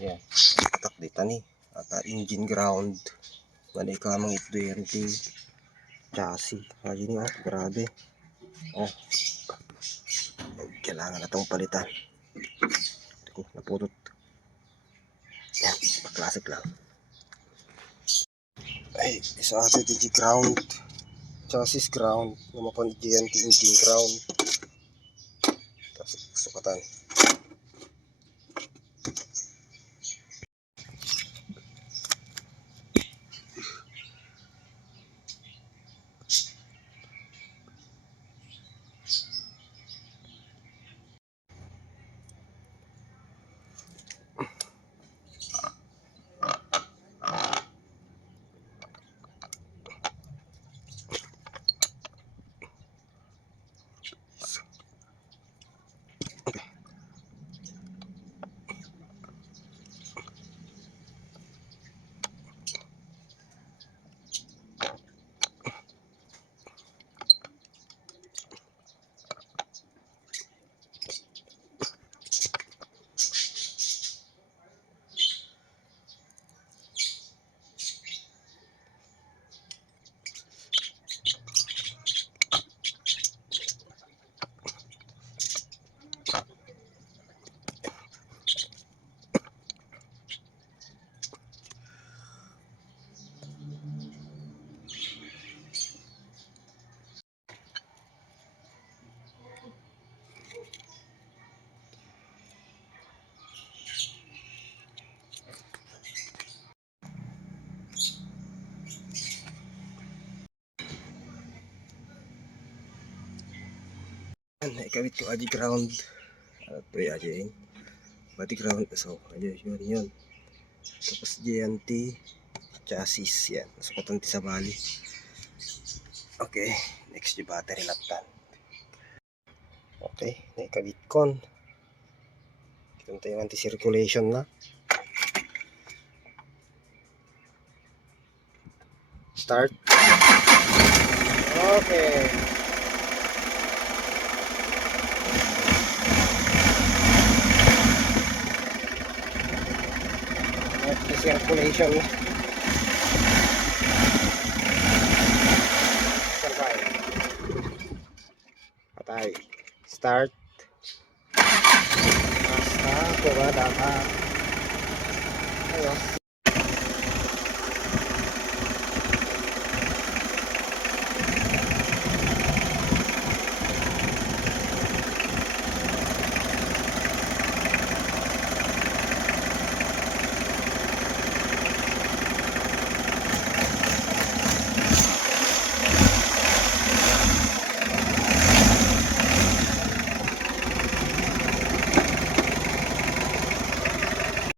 Yan. Atak dita ni. At engine ground. Bali ka mang ito yan ti chassis. Kaya ni oh. Grabe. Oh. Kailangan na itong palitan. Ito ko. Naputot. Yan. Classic lang. Ay. Isa ate di ground. Chassis ground. Namapan GNT engine ground. Tapos sukatan. Ikawit ko aja ground. Ito ya aja yung bati ground. So aja yun. Tapos GNT chassis yan. Masukatan ti sa bali. Okay. Next yung battery laptan. Okay. Naikawit kon. Ito yung anti-circulation na. Start. Okay. Circulation. Patay. Start. Basta kumada ka. Ayos.